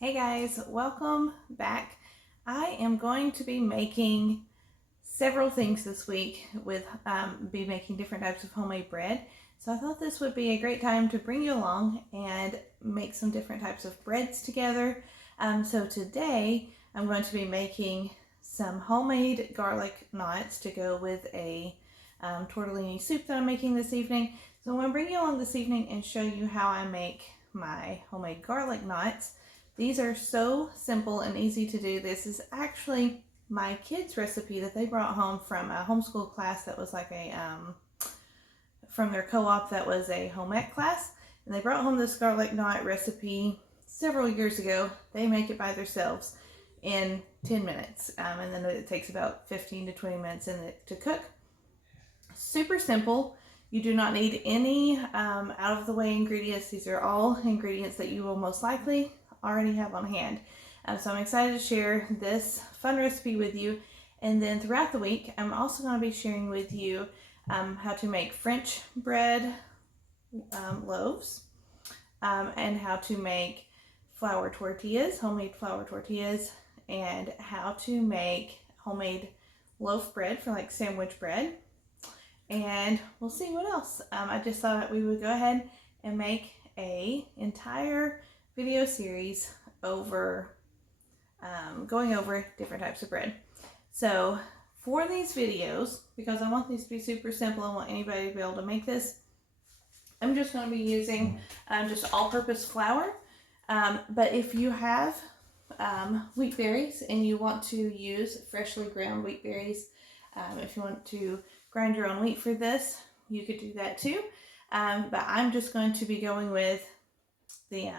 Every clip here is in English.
Hey guys, welcome back. I am going to be making several things this week with be making different types of homemade bread. So I thought this would be a great time to bring you along and make some different types of breads together. So today I'm going to be making some homemade garlic knots to go with a tortellini soup that I'm making this evening. So I'm going to bring you along this evening and show you how I make my homemade garlic knots. These are so simple and easy to do. This is actually my kids' recipe that they brought home from a homeschool class that was like a, from their co-op that was a home ec class. And they brought home this garlic knot recipe several years ago. They make it by themselves in 10 minutes. And then it takes about 15 to 20 minutes in it to cook. Super simple. You do not need any out of the way ingredients. These are all ingredients that you will most likely already have on hand. So I'm excited to share this fun recipe with you. And then throughout the week, I'm also going to be sharing with you how to make French bread loaves and how to make flour tortillas, homemade flour tortillas, and how to make homemade loaf bread for like sandwich bread. And we'll see what else. I just thought we would go ahead and make a entire video series over going over different types of bread. So for these videos, because I want these to be super simple, I want anybody to be able to make this, I'm just going to be using just all-purpose flour. But if you have wheat berries and you want to use freshly ground wheat berries, if you want to grind your own wheat for this, you could do that too. But I'm just going to be going with the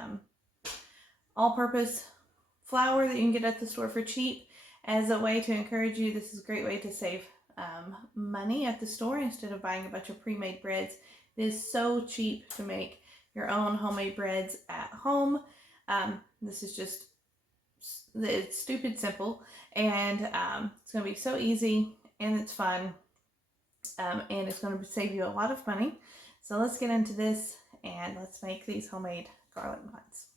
all-purpose flour that you can get at the store for cheap as a way to encourage you. This is a great way to save money at the store instead of buying a bunch of pre-made breads. It is so cheap to make your own homemade breads at home. This is just, it's stupid simple, and it's going to be so easy, and it's fun, and it's going to save you a lot of money. So let's get into this and let's make these homemade garlic knots.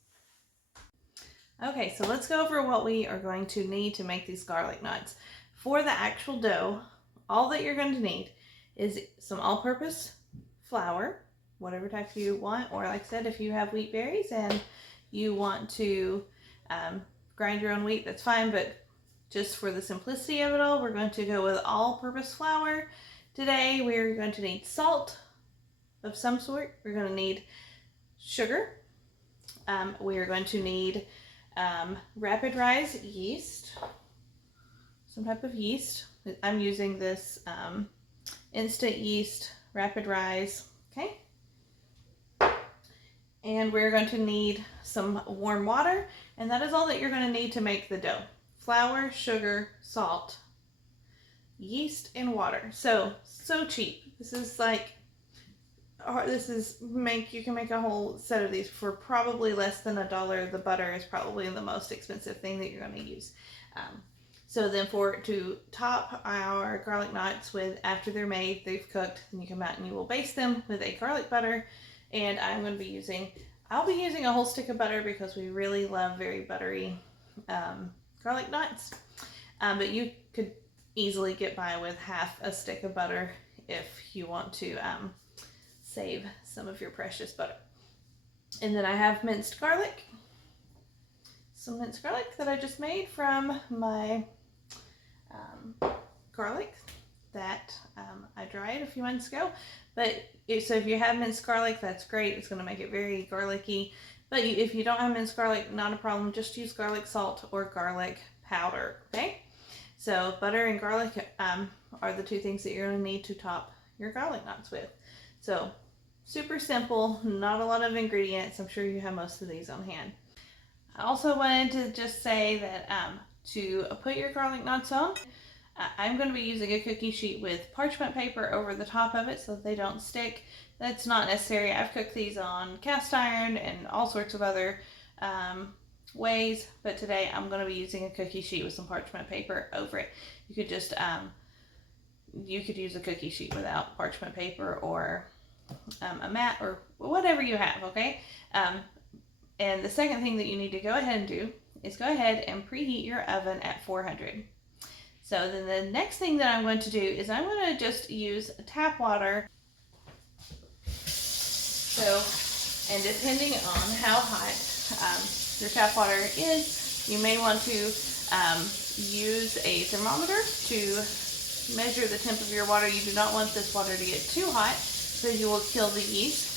Okay, so let's go over what we are going to need to make these garlic knots. For the actual dough, all that you're going to need is some all-purpose flour, whatever type you want, or like I said, if you have wheat berries and you want to grind your own wheat, that's fine, but just for the simplicity of it all, we're going to go with all-purpose flour. Today, we're going to need salt of some sort. We're going to need sugar. We are going to need rapid rise yeast, some type of yeast. I'm using this instant yeast rapid rise, okay? And we're going to need some warm water, and that is all that you're going to need to make the dough. Flour, sugar, salt, yeast, and water. So cheap. This is like, you can make a whole set of these for probably less than $1. The butter is probably the most expensive thing that you're going to use. So then to top our garlic knots with, after they're made, they've cooked, then you come out and you will baste them with a garlic butter. And I'll be using a whole stick of butter because we really love very buttery garlic knots. But you could easily get by with half a stick of butter if you want to save some of your precious butter. And then I have minced garlic. Some minced garlic that I just made from my garlic that I dried a few months ago. But so if you have minced garlic, that's great. It's going to make it very garlicky. But if you don't have minced garlic, not a problem. Just use garlic salt or garlic powder, okay? So butter and garlic are the two things that you're going to need to top your garlic knots with. So super simple, not a lot of ingredients. I'm sure you have most of these on hand. I also wanted to just say that to put your garlic knots on, I'm going to be using a cookie sheet with parchment paper over the top of it so that they don't stick. That's not necessary. I've cooked these on cast iron and all sorts of other ways, but today I'm going to be using a cookie sheet with some parchment paper over it. You could just you could use a cookie sheet without parchment paper, or a mat, or whatever you have, okay? And the second thing that you need to go ahead and do is go ahead and preheat your oven at 400. So then the next thing that I'm going to do is I'm going to just use tap water. So, and depending on how hot your tap water is, you may want to use a thermometer to measure the temp of your water. You do not want this water to get too hot, so you will kill the yeast.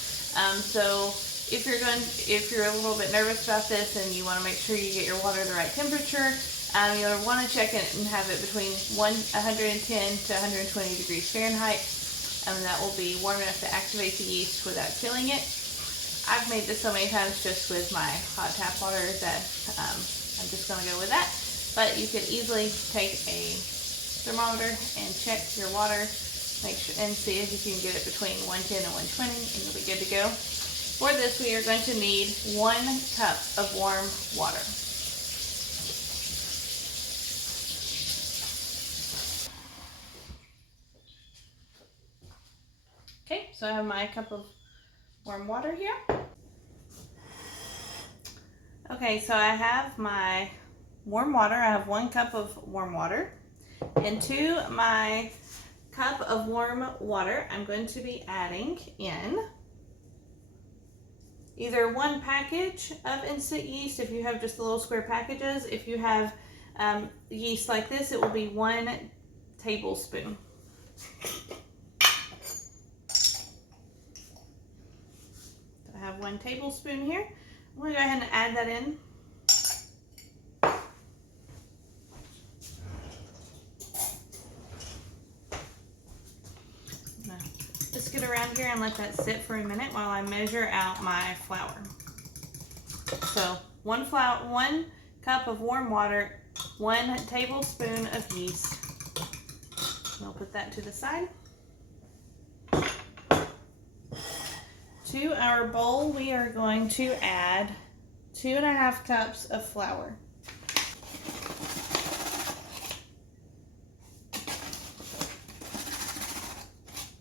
So if you're a little bit nervous about this and you want to make sure you get your water the right temperature, you'll want to check it and have it between 110 to 120 degrees Fahrenheit. And that will be warm enough to activate the yeast without killing it. I've made this so many times just with my hot tap water that I'm just going to go with that. But you could easily take a thermometer and check your water, make sure and see if you can get it between 110 and 120, and you'll be good to go. For this, we are going to need 1 cup of warm water. Okay, so I have my cup of warm water here. Okay, so I have my warm water. I have 1 cup of warm water. And to my cup of warm water, I'm going to be adding in either 1 package of instant yeast, if you have just the little square packages. If you have yeast like this, it will be 1 tablespoon. I have 1 tablespoon here. I'm going to go ahead and add that in. Just get around here and let that sit for a minute while I measure out my flour. So 1 cup of warm water, 1 tablespoon of yeast. I'll put that to the side. To our bowl, we are going to add 2½ cups of flour.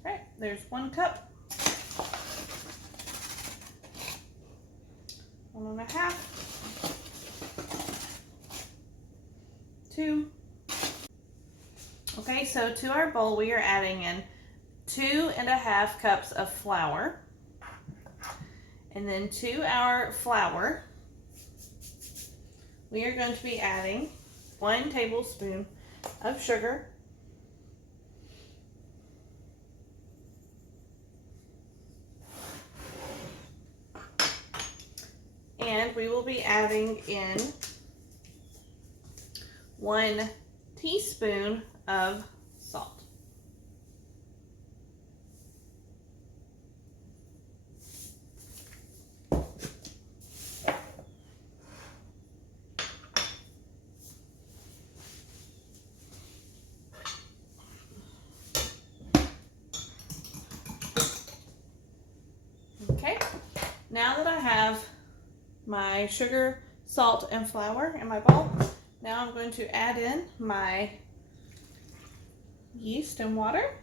All right, there's 1 cup. 1½ 2. Okay, so to our bowl, we are adding in 2½ cups of flour. And then to our flour, we are going to be adding 1 tablespoon of sugar, and we will be adding in 1 teaspoon of salt. Okay, now that I have my sugar, salt, and flour in my bowl, now I'm going to add in my yeast and water.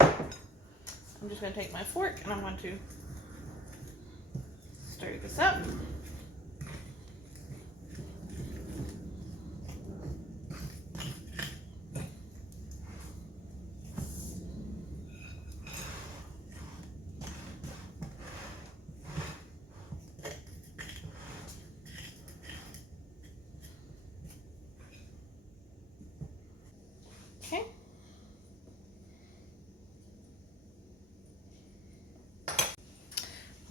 I'm just going to take my fork and I'm going to stir this up. Okay.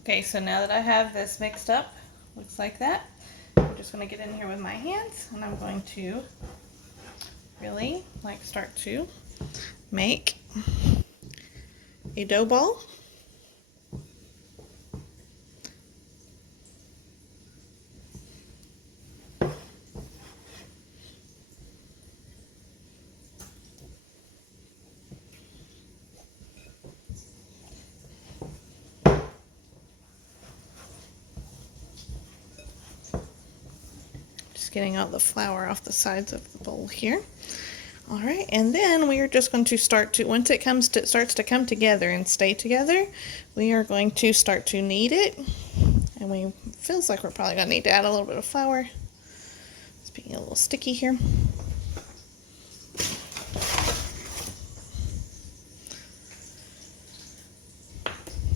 Okay, so now that I have this mixed up, looks like that, I'm just going to get in here with my hands and I'm going to really start to make a dough ball. Getting all the flour off the sides of the bowl here. All right, and then we are just going to start to, once it starts to come together and stay together, we are going to start to knead it And feels like we're probably going to need to add a little bit of flour. It's being a little sticky here.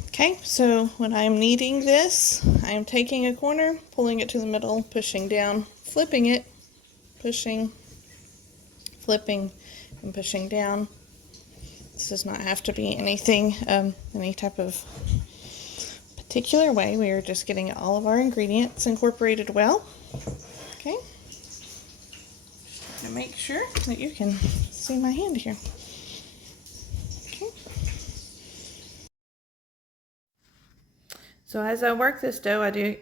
Okay, so when I'm kneading this, I'm taking a corner, pulling it to the middle, pushing down, flipping it, pushing, flipping, and pushing down. This does not have to be anything, any type of particular way. We are just getting all of our ingredients incorporated well. Okay, to make sure that you can see my hand here. Okay. So as I work this dough, I do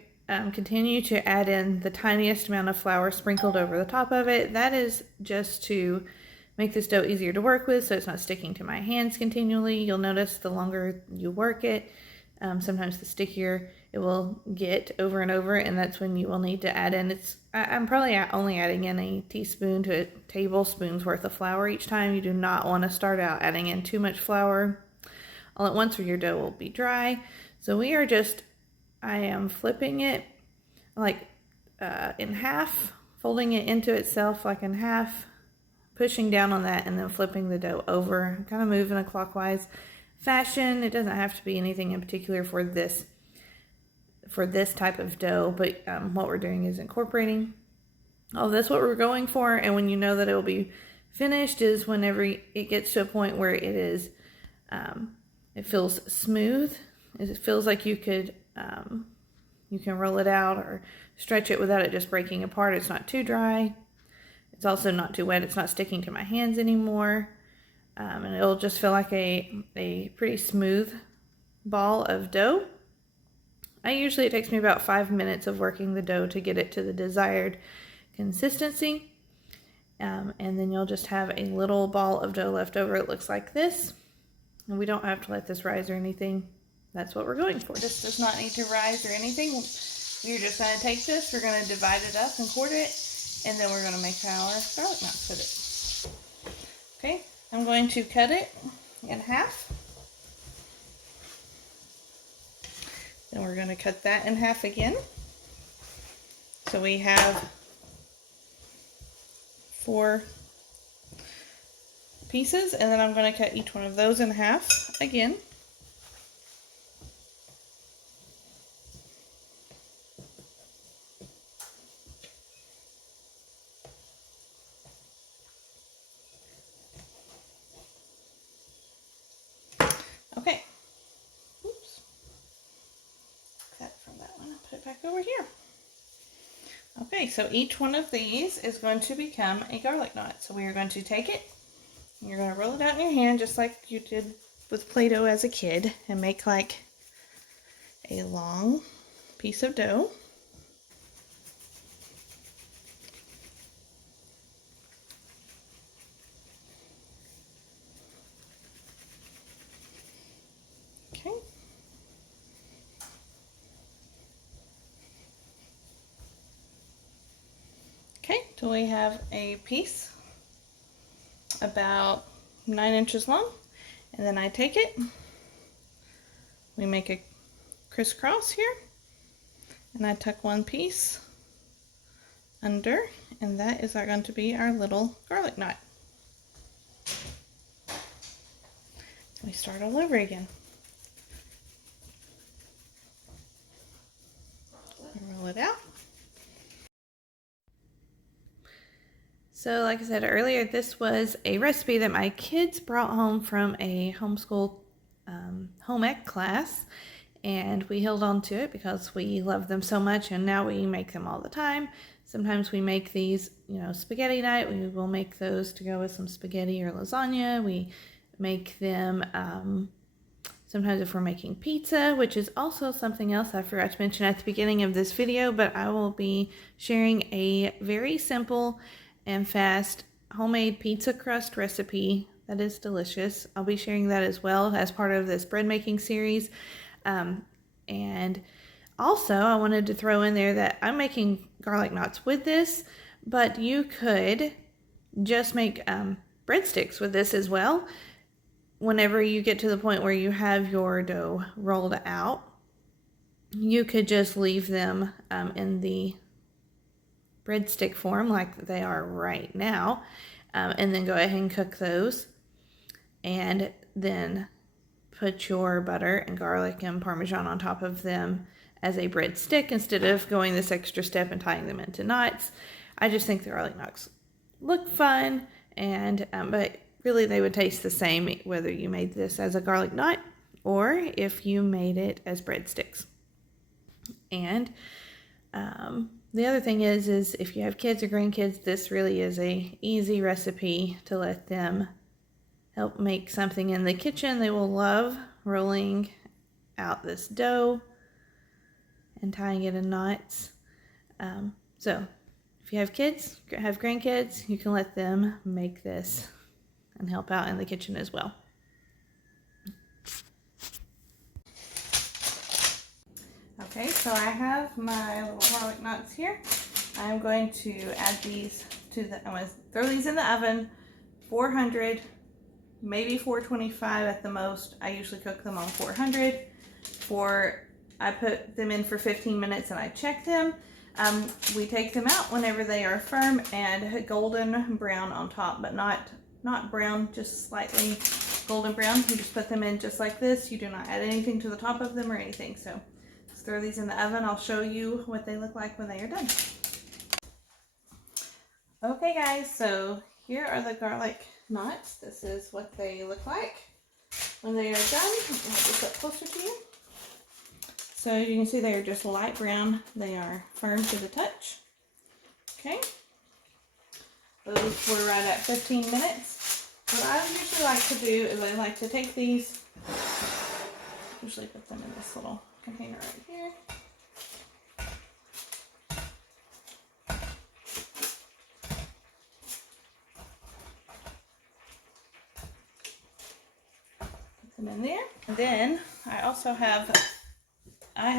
continue to add in the tiniest amount of flour sprinkled over the top of it. That is just to make this dough easier to work with, so it's not sticking to my hands continually. You'll notice the longer you work it, sometimes the stickier it will get over and over, and that's when you will need to add in. I'm probably only adding in a teaspoon to a tablespoon's worth of flour each time. You do not want to start out adding in too much flour all at once, or your dough will be dry. So I am flipping it like in half, folding it into itself like in half, pushing down on that, and then flipping the dough over, kind of move in a clockwise fashion. It doesn't have to be anything in particular for this type of dough, but what we're doing is incorporating all this. What we're going for, and when you know that it will be finished, is whenever it gets to a point where it is, it feels smooth. It feels like you can roll it out or stretch it without it just breaking apart. It's not too dry. It's also not too wet. It's not sticking to my hands anymore. And it'll just feel like a pretty smooth ball of dough. It takes me about 5 minutes of working the dough to get it to the desired consistency. And then you'll just have a little ball of dough left over. It looks like this. And we don't have to let this rise or anything. That's what we're going for. This does not need to rise or anything. We're just going to take this, we're going to divide it up and quarter it, and then we're going to make our garlic knots with it. Okay, I'm going to cut it in half. Then we're going to cut that in half again. So we have 4 pieces, and then I'm going to cut each one of those in half again. Okay. Oops. Cut from that one. Put it back over here. Okay, so each one of these is going to become a garlic knot. So we are going to take it, and you're going to roll it out in your hand just like you did with Play-Doh as a kid, and make like a long piece of dough. Okay. Okay, so we have a piece about 9 inches long, and then I take it, we make a crisscross here, and I tuck one piece under, and that is going to be our little garlic knot. We start all over again. Roll it out. So like I said earlier, this was a recipe that my kids brought home from a homeschool home ec class, and we held on to it because we love them so much, and now we make them all the time. Sometimes we make these, spaghetti night. We will make those to go with some spaghetti or lasagna. We make them sometimes if we're making pizza, which is also something else I forgot to mention at the beginning of this video, but I will be sharing a very simple and fast homemade pizza crust recipe that is delicious. I'll be sharing that as well as part of this bread making series. And also I wanted to throw in there that I'm making garlic knots with this, but you could just make breadsticks with this as well. Whenever you get to the point where you have your dough rolled out, you could just leave them in the breadstick form like they are right now, and then go ahead and cook those, and then put your butter and garlic and Parmesan on top of them as a breadstick instead of going this extra step and tying them into knots. I just think the garlic knots look fun, and but really they would taste the same whether you made this as a garlic knot or if you made it as breadsticks. And the other thing is if you have kids or grandkids, this really is a easy recipe to let them help make something in the kitchen. They will love rolling out this dough and tying it in knots. So if you have kids, have grandkids, you can let them make this and help out in the kitchen as well. Okay, so I have my little garlic knots here. I'm going to add these to I'm going to throw these in the oven, 400, maybe 425 at the most. I usually cook them on 400. I put them in for 15 minutes and I check them. We take them out whenever they are firm and golden brown on top, but not brown, just slightly golden brown. You just put them in just like this. You do not add anything to the top of them or anything. So let's throw these in the oven. I'll show you what they look like when they are done. Okay guys, so here are the garlic knots. This is what they look like when they are done. I'll hold this up closer to you. So as you can see, they are just light brown. They are firm to the touch. Okay. Those were right at 15 minutes. What I usually like to do is I like to take these, usually put them in this little container right here. Put them in there. And then I also have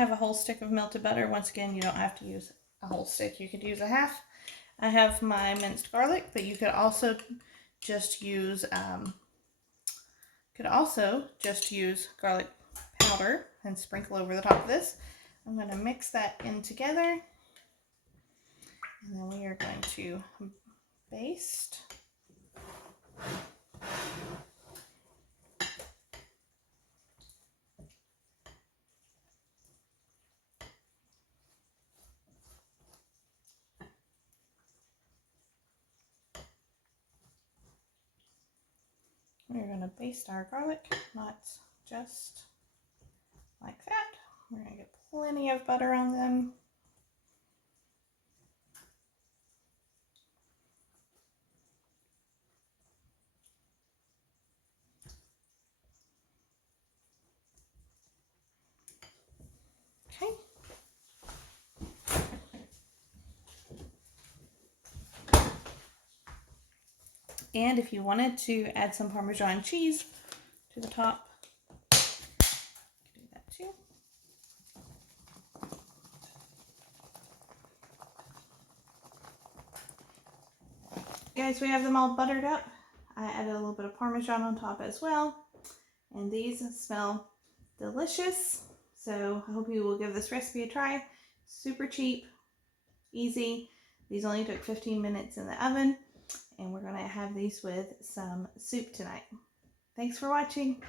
a whole stick of melted butter. Once again, you don't have to use a whole stick. You could use a half. I have my minced garlic, but you could also just use garlic powder and sprinkle over the top of this. I'm going to mix that in together, and then we are going to baste. We're going to baste our garlic knots just like that. We're going to get plenty of butter on them. Okay. And if you wanted to add some Parmesan cheese to the top, you can do that too. Guys, we have them all buttered up. I added a little bit of Parmesan on top as well. And these smell delicious. So I hope you will give this recipe a try. Super cheap, easy. These only took 15 minutes in the oven. And we're going to have these with some soup tonight. Thanks for watching.